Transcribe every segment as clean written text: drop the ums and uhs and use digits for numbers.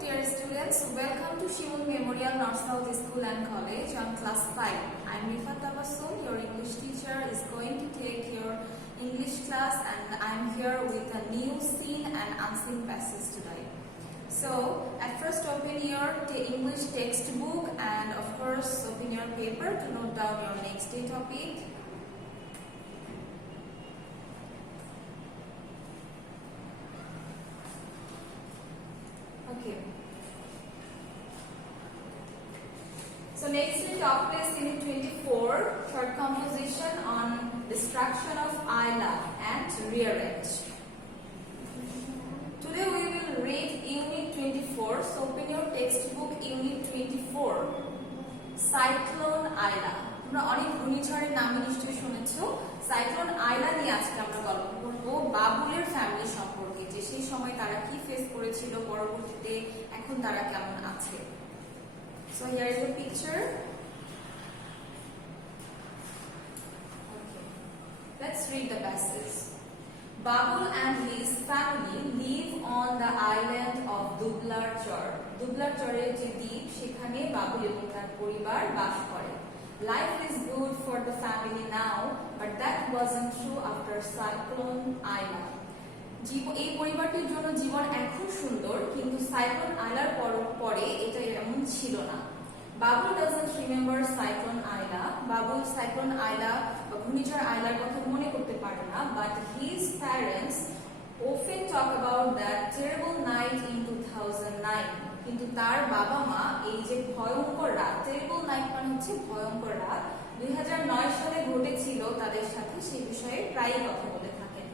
dear students. Welcome to Shimon Memorial North South School and College on class 5. I am Rifat Tabassum, your English teacher is going to take your English class, and I am here with a new seen and unseen passage today. So, at first open your English textbook and of course open your paper to note down your next day topic. Okay. So next we talk place Unit 24, third composition on destruction of Ayla and rearrange. Today we will read Unit 24. So open your textbook Unit 24. Cyclone Ayla. তোমরা অনেক ঘূর্ণিঝড়ের নাম নিশ্চয়ই শুনেছো। Cyclone আইলা নিয়ে আজকে আমরা গল্প করব বাবুলের ফ্যামিলি সম্পর্কে, যে সেই সময় তারা কি ফেস করেছিল, পরবর্তীতে এখন তারা কেমন আছে। So here is a picture. Okay. Let's read the passage. Babul and his family live on the island of Dublar Chor. Dublar Chorer যে দ্বীপ, সেখানে বাবুল এবং তার পরিবার বাস করে। Life is good for the family now, but that wasn't true after Cyclone Ayla. এই পরিবারটির জন্য জীবন এখন সুন্দর, কিন্তু সাইক্লোন আইলার পরে এটা এমন ছিল না। Babul doesn't remember Cyclone Ayla. Babul cyclone Aila বা ঘূর্ণিঝড় আইলার কথা মনে করতে পারে না, but his parents often talk about that terrible night in 2009. কিন্তু তার বাবা মা এই যে ভয়ঙ্কর রাত, টেরিবল নাইট মানে হচ্ছে ভয়ঙ্কর রাত, 2009 সালে ঘটেছিল তাদের সাথে, সেই বিষয়ে প্রায়ই কথা বলে থাকেন।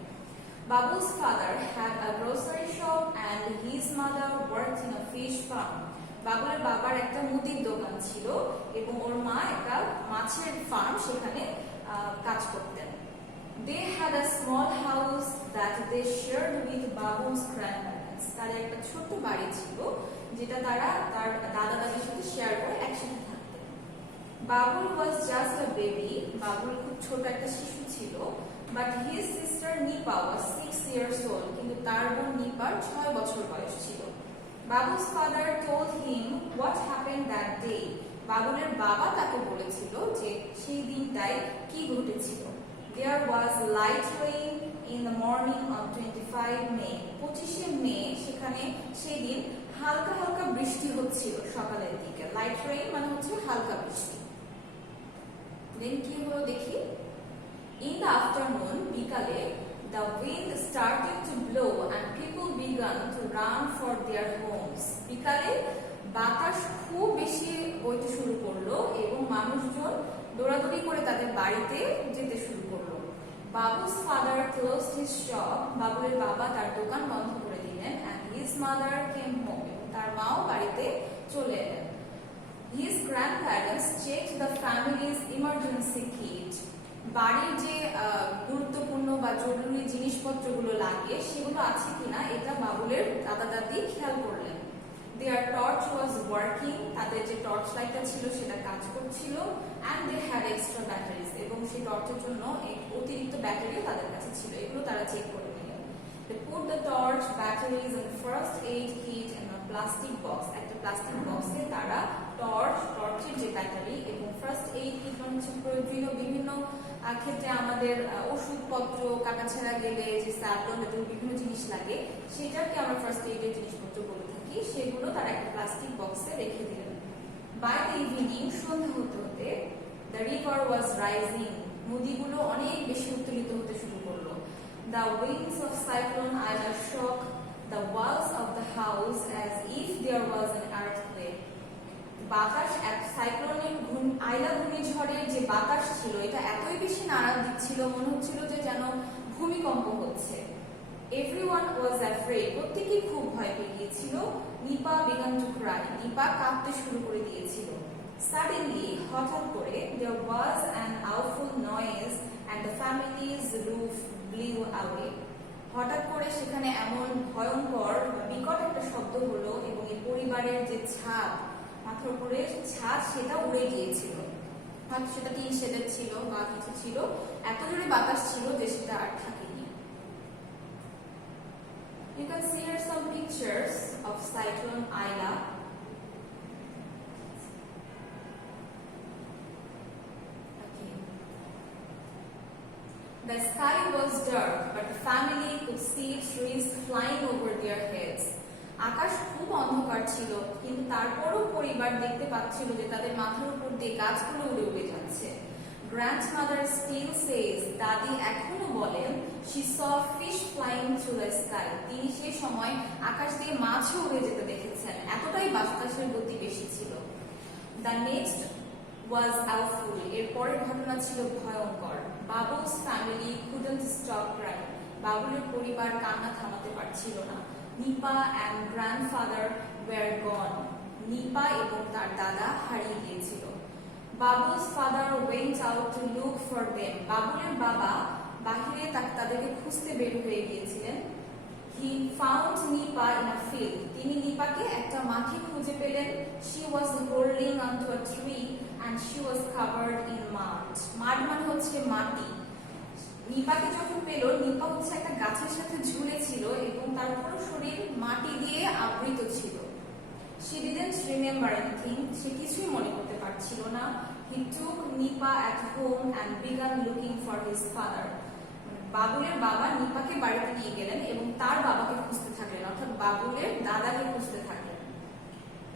Babul's father had a grocery shop and his mother worked in a fish farm. বাবুলের বাবার একটা মুদির দোকান ছিল এবং ওর মা একটা মাছের ফার্ম, সেখানে কাজ করতেন। They had a small house that they shared with Babul's grandparents. তাদের একটা ছোট বাড়ি ছিল যেটা তারা তার দাদা দাদির সাথে শেয়ার করে একসাথে থাকতেন। Babul was just a baby. Babul খুব ছোট একটা শিশু ছিল, but his sister Nipa was 6 years old. কিন্তু তার বোন নিপার 6 বছর বয়স ছিল। Babul's father told him what happened that day. বাবুলের বাবা তাকে বলেছিল যে সেই দিনটায় কি ঘটেছিল। There was light rain in the morning on 25 May. 25 মে সেখানে সেই দিন হালকা হালকা বৃষ্টি হচ্ছিল সকালের দিকে। লাইট রেইন মানে হচ্ছে হালকা বৃষ্টি। দেন কি হলো দেখি। In the afternoon, বিকালে, the wind started to blow and people began to run for their homes. বিকালে বাতাস খুব বেশি বইতে শুরু করলো এবং মানুষজন দৌড়াদৌড়ি করে তাদের বাড়িতে যেতে শুরু করলো। Babul's father closed his shop. বাবুলের বাবা তার দোকান বন্ধ করে দিলেন, and his mother came home. তার মাও বাড়িতে চলে এলেন। His grandparents checked the family's emergency kit. বাড়ির যে গুরুত্বপূর্ণ বা জরুরি জিনিসপত্রগুলো লাগে সেগুলো আছে কিনা এটা বাবুলের দাদা দাদি খেয়াল করলেন। Their torch was working. তাদের যে টর্চ লাইটটা ছিল সেটা কাজ করছিল, and they had extra batteries. এবং সেই টর্চের জন্য অতিরিক্ত ব্যাটারিও তাদের কাছে ছিল, এগুলো তারা চেক করে নিলেন। They put the torch, batteries and first aid kit in a plastic box. একটা প্লাস্টিক বক্সে তারা টর্চের যে ব্যাটারি এবং ফার্স্ট এইড কিট মানে হচ্ছে প্রয়োজনীয় বিভিন্ন ক্ষেত্রে আমাদের ওষুধপত্র, কাটাছেঁড়া গেলে যে স্যাপ্লন বিভিন্ন জিনিস লাগে, সেটাকে আমরা ফার্স্ট এইডের জিনিসপত্র বলে থাকি, সেগুলো তারা একটা প্লাস্টিক বক্সে রেখে দিলেন। বাই দ্য ইভিনিং, সন্ধ্যা হতে হতে, দ্য রিভার ওয়াজ রাইজিং, নদীগুলো অনেক বেশি উত্তোলিত হতে শুরু করলো। The wings of cyclone Aila shook the walls of the house as if there was an earthquake. বাতাস সাইক্লোনের আইলা ঘূর্ণিঝড়ের যে বাতাস ছিল এটা এতই বেশি নাড়া দিচ্ছিল, মনে হচ্ছিল যে যেন ভূমিকম্প হচ্ছে। Everyone was afraid. প্রত্যেকেই খুব ভয় পেয়ে গিয়েছিল। Nipa began to cry. Nipa কাঁদতে শুরু করে দিয়েছিল। Suddenly, হঠাৎ করে, there was an awful noise and the family's roof blew away. হঠাৎ করে সেখানে এমন ভয়ঙ্কর বিকট একটা শব্দ হলো এবং এই পরিবারের যে ছাদ, মাথার উপরে ছাদ, সেটা উড়ে গিয়েছিল। হয়তো সেটা টিন শেডের ছিল বা কিছু ছিল, এত জোরে বাতাস ছিল যে সেটা আর থাকেনি। You can see here some pictures. pictures of Cyclone Aila. The sky was dark, but the family could see trees flying over their heads. আকাশ খুব অন্ধকার ছিল, কিন্তু তারপরও পরিবার দেখতে পাচ্ছিল যে তাদের মাথার উপর দিয়ে গাছগুলো উড়ে উড়ে যাচ্ছে। Grandmother still says, দাদি এখনো বলেন, she saw fish flying through the sky. তিনি সেই সময় আকাশ দিয়ে মাছও উড়ে যেতে দেখেছেন, এতটাই বাতাসের গতি বেশি ছিল। The next was awful. এর পরের ঘটনা ছিল ভয়ঙ্কর। Babu's family couldn't stop crying. বাবুলের পরিবার কান্না থামাতে পারছিল না। Nipa and grandfather were gone. Nipa এবং তার দাদা হারিয়ে গিয়েছিল। Babu's father went out to look for them. বাবুলের বাবা বাহিরে তাদেরকে খুঁজতে বের হয়ে গিয়েছিলেন। He found Nipa in a field. তিনি নিপাকে একটা মাঠে খুঁজে পেলেন। She was holding onto a tree and she was covered in mud. Mud মানে হচ্ছে মাটি। নিপাকে যখন পেল, নিপা হচ্ছে একটা গাছের সাথে ঝুলে ছিল এবং তার পুরো শরীর মাটি দিয়ে আবৃত ছিল। She didn't remember anything. সে কিছুই মনে করতে পারছিল না। He took Nipa at home and began looking for his father. বাবুলের বাবা নিপাকে বাড়িতে নিয়ে গেলেন এবং তার বাবাকে খুঁজতে থাকলেন, অর্থাৎ বাবুলের দাদাকে খুঁজতে থাকলেন।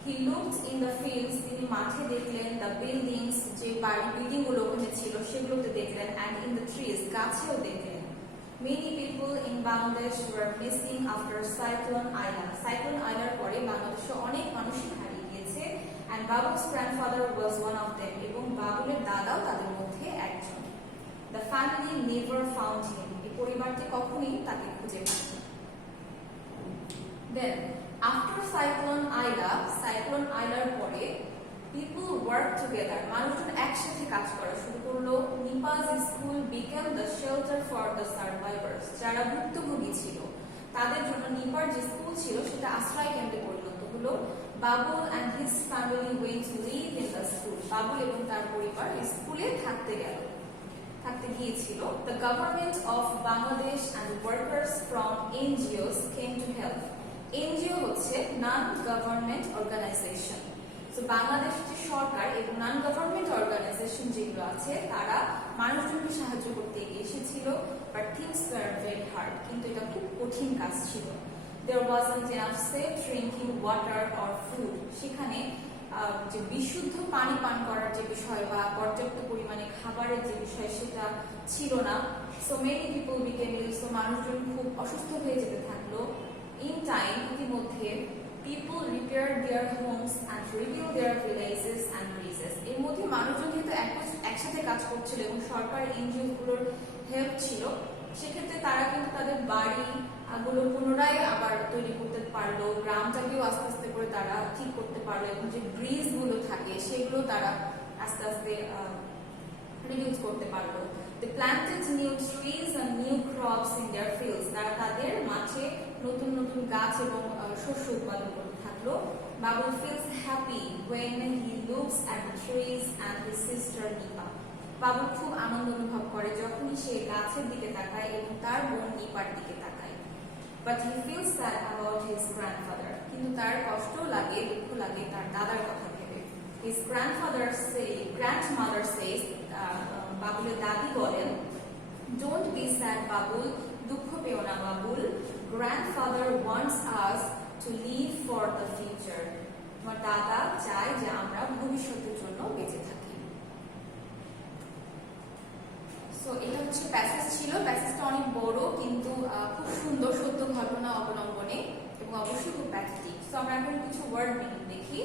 He looked in the fields. তিনি মাঠে দেখলেন, the buildings, যে বিল্ডিং গুলো ওখানে ছিল সেগুলোতে দেখলেন, and in the trees, গাছেও দেখলেন। Many people in Bangladesh were missing after Cyclone Aila. Cyclone Ailaর পরে বাংলাদেশে অনেক মানুষই হারিয়ে গিয়েছে, and Babu's grandfather was one of them. এবং বাবুলের দাদাও তাদের মধ্যে একজন। The family never found him. এই পরিবারটি কখনোই তাকে খুঁজে পায়নি। Then after Cyclone Ailaর পরে people worked together. মানুষজন একসাথে কাজ করা শুরু করলো। Nipa's school became the shelter for the survivors. যারা ভুক্তভোগী ছিল তাদের জন্য নিপার যে স্কুল ছিল সেটা আশ্রয় কেন্দ্রে পরিণত হলো। Babul and his family went to live in the school. Babul এবং তার পরিবার স্কুলে থাকতে গিয়েছিল। The government of Bangladesh and workers from NGOs came to help. NGO হচ্ছে নন গভর্নমেন্ট অর্গানাইজেশন। তো বাংলাদেশের যে সরকার এবং নন গভর্নমেন্ট অর্গানাইজেশন যেগুলো আছে তারা মানুষজনকে সাহায্য করতে এসেছিল, but things were very hard. কিন্তু এটা খুব কঠিন কাজ ছিল। There wasn't enough safe drinking water or food. সেখানে যে বিশুদ্ধ পানি পান করার যে বিষয় বা পর্যাপ্ত পরিমাণে খাবারের যে বিষয় সেটা ছিল না। So many people became ill. So মানুষজন খুব অসুস্থ হয়ে যেতে থাকলো। In time, ইতিমধ্যে people repaired their homes and rebuilt their villages and bridges. এর মধ্যে মানুষজন যেহেতু একসাথে কাজ করছিল এবং সরকার এনজিও গুলোর হেল্প ছিল, সেক্ষেত্রে তারা কিন্তু তাদের বাড়ি গুলো পুনরায় আবার তৈরি করতে পারলো, গ্রামটাকেও আস্তে আস্তে করে তারা ঠিক করতে পারলো এবং যে ব্রিজ গুলো থাকে সেগুলো তারা আস্তে আস্তে রিডিউস করতে পারলো। They planted new trees and new crops in their fields. তারা তাদের মাঠে নতুন নতুন গাছ এবং শস্য উৎপাদন করতে থাকলো। Babul feels happy when he looks at the trees and his sister Nipa. Babul খুব আনন্দ অনুভব করে যখনই সে গাছের দিকে তাকায় এবং তার বোন নিপার দিকে তাকায়। But he feels sad about his grandfather. কিন্তু তার কষ্ট লাগে, দুঃখ লাগে তার দাদার কথা ভেবে। His grandmother says, বাবুলের দাদি বলেন, Don't be sad, বাবুল, দুঃখ পেও না Babul. Grandfather wants us to live for the future. আমার দাদা চায় যে আমরা ভবিষ্যতের জন্য বেঁচে থাকি। সো এটা হচ্ছে প্যাসেজ ছিল। প্যাসেজটা অনেক বড় কিন্তু খুব সুন্দর, সত্য ঘটনা অবলম্বনে এবং অবশ্যই খুব প্যাথেটিক। সো আমরা এখন কিছু ওয়ার্ড মিনিং দেখি।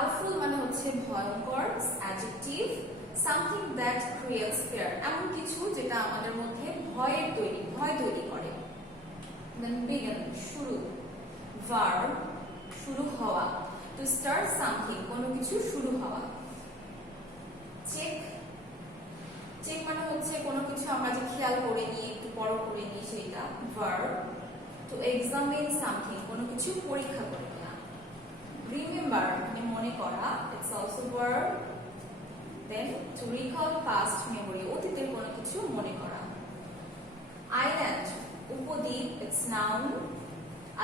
Awful মানে হচ্ছে ভয়ঙ্কর, adjective, something that creates fear, এমন কিছু যেটা আমাদের মধ্যে ভয় তৈরি করে। Then begin, শুরু, verb, শুরু হওয়া, to start something, কোনো কিছু শুরু হওয়া। চেক মানে হচ্ছে কোনো কিছু আমরা যে খেয়াল করে নিই, একটু বড় করে নিই সেটা verb. To examine something, কোনো কিছু পরীক্ষা করে নেওয়া। Remember মানে মনে করা, it's also verb. Then to recall past memory, অতীতের কোনো কিছু মনে করা। Island, উপদ্বীপ, it's noun.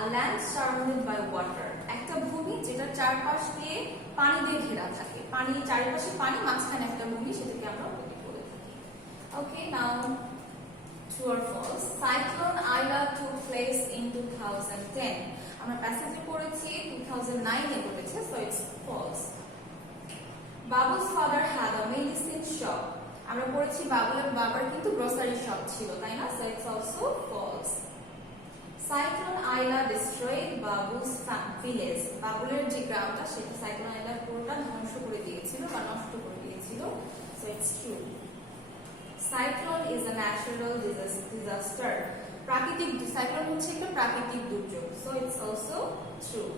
A land surrounded by water. একটা ভূমি যেটা চারপাশ দিয়ে পানি দিয়ে ঘেরা থাকে, পানি চারপাশে পানি, মাঝখানে একটা ভূমি, সেটাকে আমরা নদী বলে থাকি। ওকে, নাও true or false? Cyclone Aila took place in 2010. আমরা প্যাসেজে পড়েছি 2009 এ ঘটেছে, so it's false. Babu's father had a medicine shop. আমরা পড়েছি বাবুলের বাবার কিন্তু গ্রোসারি শপ ছিল, তাই না? So it's also false. Cyclone Aila destroyed Babu's village. বাবুলের যে গ্রামটা সেটা সাইক্লোন আইলা পুরোটা ধ্বংস করে দিয়েছিল বা নষ্ট করে দিয়েছিল, so it's true. Cyclone is a natural disaster. প্রাকৃতিক সাইক্লোন হচ্ছে একটা প্রাকৃতিক দুর্যোগ, so it's also true.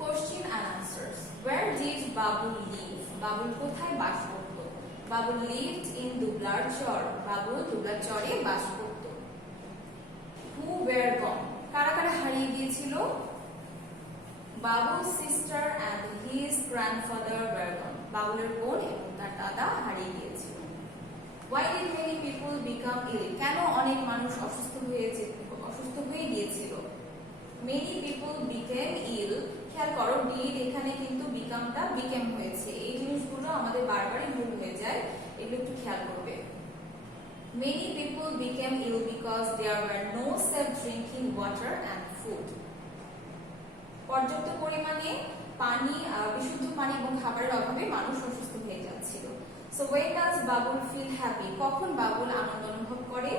Question and answers. Where did Babul live? Babul কোথায় বাস করত? Babul lived in Dublar Chor. Babul Dublar চরে বাস করত। Who were gone? কারা কারা হারিয়ে গিয়েছিল? Babul's sister and his grandfather were gone. বাবুলের বোন এবং তার দাদা হারিয়ে গিয়েছিল। Why did many people become ill? কেন অনেক মানুষ অসুস্থ হয়ে গিয়েছিল? Many people became ill. খেয়াল করো, did এখানে কিন্তু বিকামটা became হয়েছে। এই জিনিসগুলো আমাদের বারবারই ভুল হয়ে যায়, এগুলো একটু খেয়াল করবে। Many people became ill because there were no safe drinking water and food. পর্যাপ্ত পরিমাণে পানি, বিশুদ্ধ পানি এবং খাবারের অভাবে মানুষ অসুস্থ হয়ে যাচ্ছিল। So when does Babul feel happy? কখন বাবুল আনন্দ অনুভব করে?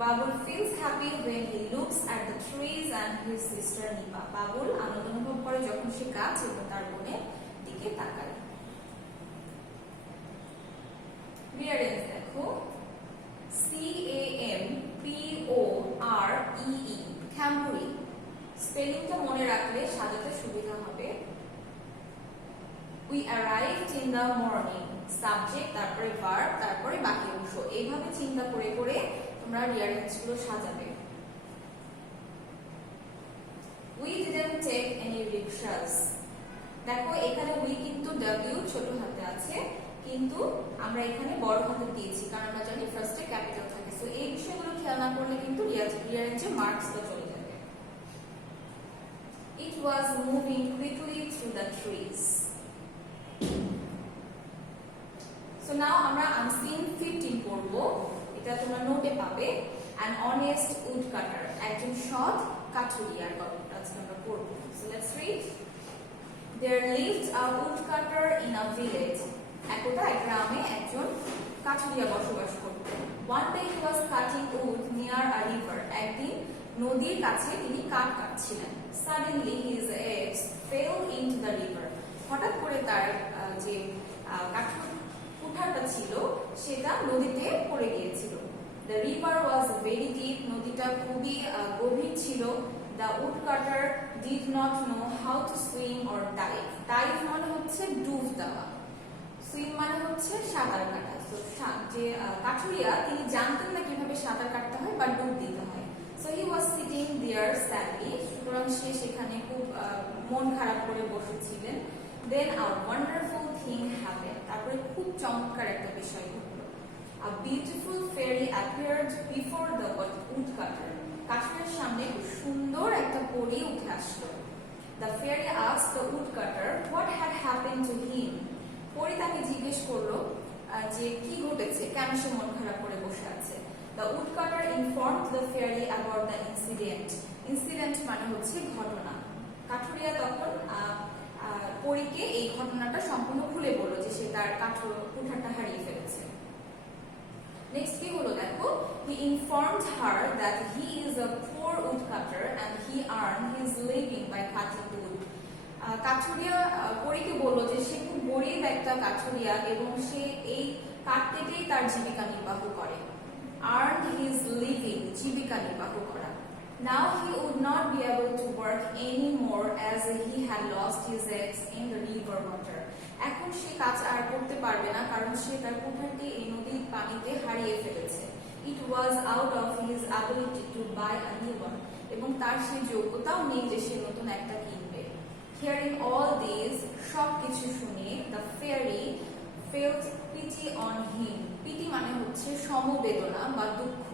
Babul feels happy when he looks at the trees and his sister Nipa. Babul আনন্দ অনুভব করে যখন সে গাছ এবং তার বোনের দিকে তাকায়। Rearrange দেখো, CAMPOREE, camporee। স্পেলিংটা মনে রাখলে সাজাতে সুবিধা হবে। We arrived in the morning. Subject, তারপরে ভার্ব, তারপরে বাকি অংশ। এইভাবে চিন্তা করে করে তোমরা রিয়ারেঞ্জগুলো সাজাবে। We didn't take any rickshaws. দেখো এখানে we কিন্তু W ছোট হাতে আছে, কিন্তু আমরা এখানে বড় হাতে দিয়েছি কারণ আমরা জানি ফার্স্টে ক্যাপিটাল থাকে। সো এই বিষয়গুলো খেয়াল না করলে কিন্তু রিয়ারেঞ্জে মার্কসটা চলে যাবে। It was moving quickly through the trees. So now আমরা unseen 15 পড়ব, এটা তোমরা নোটে পাবে। An honest woodcutter, একজন সৎ কাঠুরিয়ার গল্পটা আজকে আমরা পড়ব। So let's read. There lived a woodcutter in a village. একদা এক গ্রামে একজন কাঠুরিয়া বসবাস করত। One day he was cutting wood near a river. একদিন নদীর কাছে তিনি কাঠ কাটছিলেন। Suddenly his axe fell into the river. হঠাৎ করে তার যে কাঠের কুঠারটা ছিল সেটা নদীতে পড়ে গিয়েছিল। The river was very deep. নদীটা খুবই গভীর ছিল। The woodcutter did not know how to swim or dive. Dive মানে হচ্ছে ডুব দেওয়া, সুইম মানে হচ্ছে সাঁতার কাটা। তো যে কাঠুরিয়া তিনি জানতেন না কিভাবে সাঁতার কাটতে হয় বা ডুব দিতে হয়। So he was sitting there sadly. সুতরাং সে সেখানে খুব মন খারাপ করে বসেছিলেন। Then a wonderful thing happened. তারপরে খুব চমৎকার একটা বিষয় ঘটল। A beautiful fairy appeared before the woodcutter. কাঠুরিয়ার সামনে খুব সুন্দর একটা পরী উঠে আসলো। The fairy asked the woodcutter what had happened to him. পরী তাকে জিজ্ঞেস করলো যে কি ঘটেছে, কেন সে মন খারাপ করে বসে আছে। The woodcutter informed the fairy about the incident. Incident মানে হচ্ছে ঘটনা। কাঠুরিয়া তখন পরীকে এই ঘটনাটা সম্পূর্ণ খুলে বলল যে সে তার কুঠারটা হারিয়ে ফেলেছে। নেক্সট কি হলো দেখো, he informed her that he is a poor woodcutter and he earned his living by cutting wood. কাঠুরিয়া পরীকে বলল যে সে খুব গরিব একটা কাঠুরিয়া এবং সে এই কাঠ কেটেই তার জীবিকা নির্বাহ করে। earned his living, জীবিকা নির্বাহ করা। Now he would not be able to work anymore as he had lost his eggs in the river water. এখন সে কাজ আর করতে পারবে না কারণ সে তার কুঠারটি এই নদীর পানিতে হারিয়ে ফেলেছে। It was out of his ability to buy a new one. এবং তার সেই যোগ্যতাও নেই যে সে নতুন একটা কিনবে। Hearing all this, সব কিছু শুনে the fairy felt pity on him. Pity মানে হচ্ছে সমবেদনা বা দুঃখ।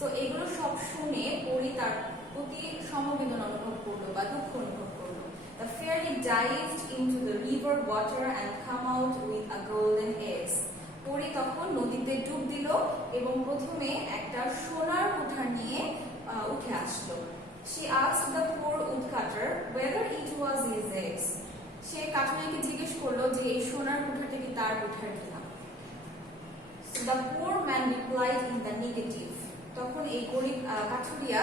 সো এগুলো সব শুনে পরি তার প্রতি সমবেদনা অনুভব করলো বা দুঃখ অনুভব করলো। The fairy dived into the river water and come out with a golden egg. পরি তখন নদীতে ডুব দিল এবং প্রথমে একটা সোনার কুঠার নিয়ে উঠে আসলো। She asked the poor woodcutter whether it was his eggs. সে কাঠুরিয়াকে জিজ্ঞেস করলো যে এই সোনার কুঠারটা কি তার কুঠার কিনা। So the poor man replied in the negative. তখন এই গরিব কাঠুরিয়া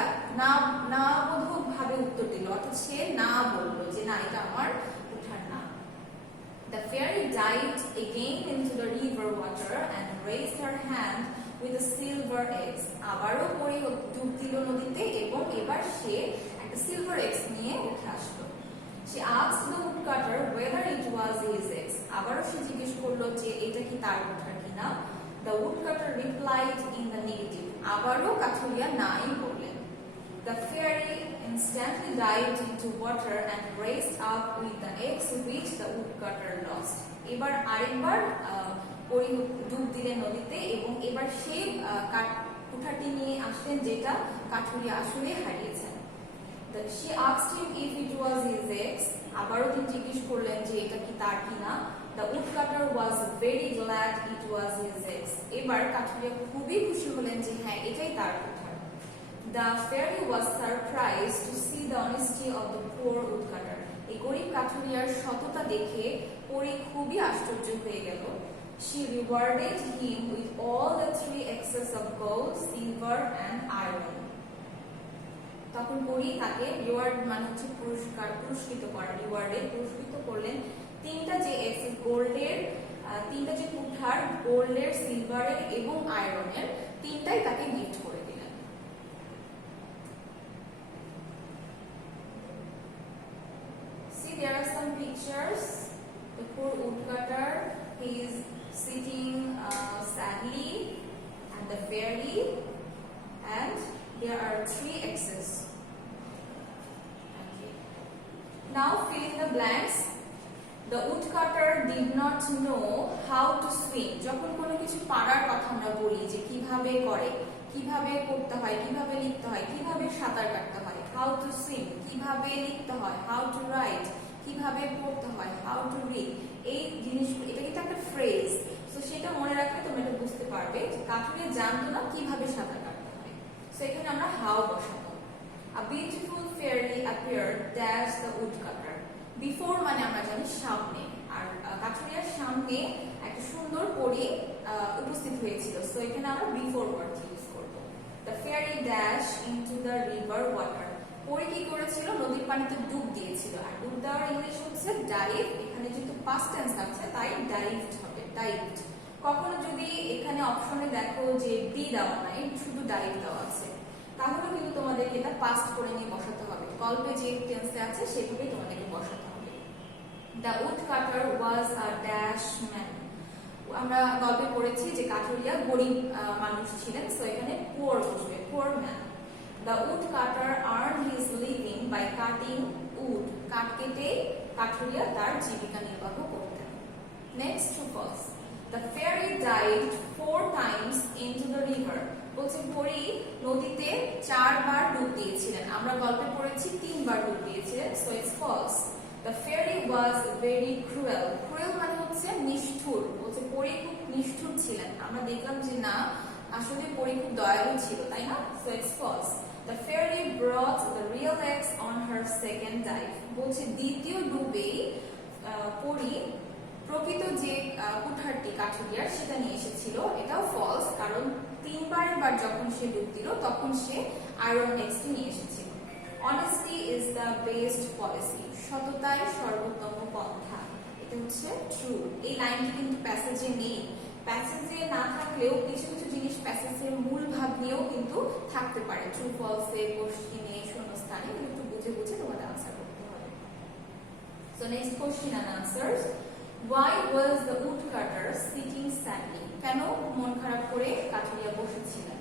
না বোধক ভাবে উত্তর দিল, অর্থাৎ সে না বলল যে না এটা আমার কুঠার না। The fairy dived again into the river water and raised her hand with the silver eggs. আবারও পরি ডুব দিল নদীতে এবং এবার সে একটা সিলভার এগস নিয়ে উঠে আসলো। She asked the woodcutter whether it was his eggs. আবারও সে জিজ্ঞেস করলো যে এটা কি তার কুঠার কিনা। The woodcutter replied in the negative. আবারও কাঠুরিয়া নাই বললেন। The fairy instantly dived into water and raised up with the eggs which the woodcutter lost. এবার আরেকবার পরি ডুব দিলেন নদীতে এবং এবার সেই কুঠারটি নিয়ে আসলেন যেটা কাঠুরিয়া আসলে হারিয়েছেন। She asked him if it was his eggs. আবারও তিনি জিজ্ঞেস করলেন যে এটা কি তার কিনা। The woodcutter was very glad it was his eggs. এবার কাঠুরিয়া খুবই খুশি হলেন যে হ্যাঁ এটাই তার কুঠার। The fairy was surprised to see the honesty of the poor woodcutter. এই গরিব কাঠুরিয়ার সততা দেখে পরি খুবই আশ্চর্য হয়ে গেল। She rewarded him with all the 3 excess of gold, silver and iron. তখন পরি তাকে রিওয়ার্ড মানে হচ্ছে পুরস্কৃত করা, রিওয়ার্ডে পুরস্কৃত করলেন তিনটা যে এক্সেস গোল্ডের তিনটা যে কুঠার গোল্ডের, সিলভারের এবং আয়রনের তিনটাই তাকে গিফট করে দিলেন। See, there are some pictures. The poor woodcutter, he is sitting sadly, and the fairy, and there are 3 X's. Okay. Now fill in the blanks. The woodcutter did not know how to swim. যখন কোনো কিছু পারার কথা আমরা বলি যে কিভাবে করে, কিভাবে করতে হয়, কিভাবে লিখতে হয়, কিভাবে সাঁতার কাটতে হয়, how to swim, কিভাবে লিখতে হয়, how to write, কিভাবে পড়তে হয়, how to read, এই জিনিসগুলো এটা কিন্তু একটা ফ্রেজ। সো সেটা মনে রাখলে তোমরা এটা বুঝতে পারবে যে কাঠুরিয়া জানতো না কিভাবে সাঁতার কাটতে হয়। সো এখানে আমরা how বসাবো। A beautiful fairy appeared dash the woodcutter. Before মানে আমরা জানি সামনে, আর কাঠুরিয়ার সামনে একটা সুন্দর পরি উপস্থিত হয়েছিল। সো এখানে আমরা বিফোর ওয়ার্ড ইউজ করব। The fairy dash into the river water. পরি কি করেছিল? নদীর পানিতে ডুব দিয়েছিল। আর ডুব দেওয়ার ইংলিশ হচ্ছে ডাইভ। এখানে যেহেতু পাস্ট টেন্স আছে তাই ডাইভড হবে, ডাইভড। কখনো যদি এখানে অপশনে দেখো যে বি দেওয়া নাই, শুধু ডাইভ দেওয়া আছে, তাহলে কিন্তু তোমাদেরকে এটা পাস্ট করে নিয়ে বসাতে হবে। গল্পে যে টেন্সে আছে সেভাবেই তোমাদেরকে বসাতে হবে। The woodcutter was a dash man. আমরা গল্পে পড়েছি যে কাঠুরিয়া গরিব মানুষ ছিলেন, সো এখানে poor বসবে, poor man. The woodcutter earned his living by cutting wood. কাঠ কেটে কাঠুরিয়া তার জীবিকা নির্বাহ করতেন। Next to false. The fairy dived 4 times into the river. বলছে পরি নদীতে 4 বার ডুব দিয়েছিলেন। আমরা গল্পে পড়েছি 3 বার ডুব দিয়েছিলেন, so it's false. The fairy was very cruel. Cruel মানে হচ্ছে নিষ্ঠুর। বলছে পরি খুব নিষ্ঠুর ছিলেন। আমরা দেখলাম যে না, আসলে পরি খুব দয়ালু ছিল, তাই না? So it's false. The fairy brought the real eggs on her second dive. বলছে দ্বিতীয় ডুবে পরি প্রকৃত যে কুঠারটি কাঠুরিয়ার সেটা নিয়ে এসেছিল। এটাও ফলস, কারণ 3 বার যখন সে ডুব দিল তখন সে আয়রন এক্সটি নিয়ে এসেছিল। Honesty is the best policy. সততাই সর্বোত্তম পন্থা। এটা হচ্ছে ট্রু। এই লাইনটি কিন্তু প্যাসেজে নেই। প্যাসেজে না থাকলেও কিছু কিছু জিনিস প্যাসেজের মূল ভাব নিয়েও কিন্তু থাকতে পারে। ট্রু, ফলসে, কোশ্চেনে, শূন্যস্থানে একটু বুঝে বুঝে তোমাদের আনসার করতে হবে। So next question and answers. Why was the woodcutter sitting sadly? কেন মন খারাপ করে কাঠুরিয়া বসেছিলেন?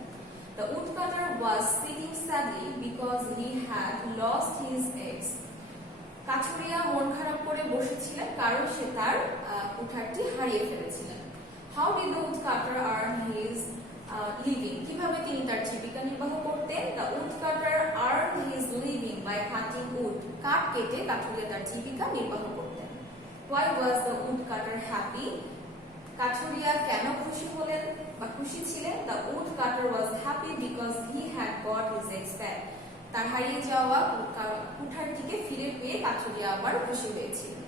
The woodcutter was sitting sadly because he had lost his eggs. কাঠুরিয়া মন খারাপ করে বসেছিলেন কারণ সে তার কুঠারটি হারিয়ে ফেলেছিলেন। How did the woodcutter earn his living. কিভাবে তিনি তার জীবিকা নির্বাহ করতেন? The woodcutter earned his living by cutting wood. কাঠ কেটে কাঠুরিয়া তার জীবিকা নির্বাহ করতেন। Why was the woodcutter happy? কাঠুরিয়া কেন খুশি হলেন বা খুশি ছিলেন? The woodcutter was happy because he had got his expand. তার হারিয়ে যাওয়া কুঠারটিকে ফিরে পেয়ে কাঠুরিয়া আবার খুশি হয়েছিলেন।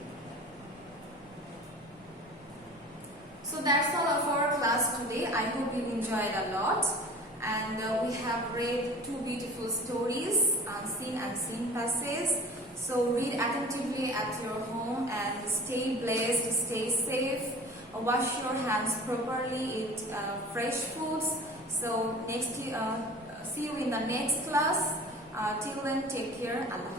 So that's all of our class today. I hope you enjoyed a lot, and we have read two beautiful stories, unseen and seen passages. So read attentively at your home and stay blessed, stay safe, wash your hands properly, eat fresh foods. So see you in the next class. Till then, take care. Allah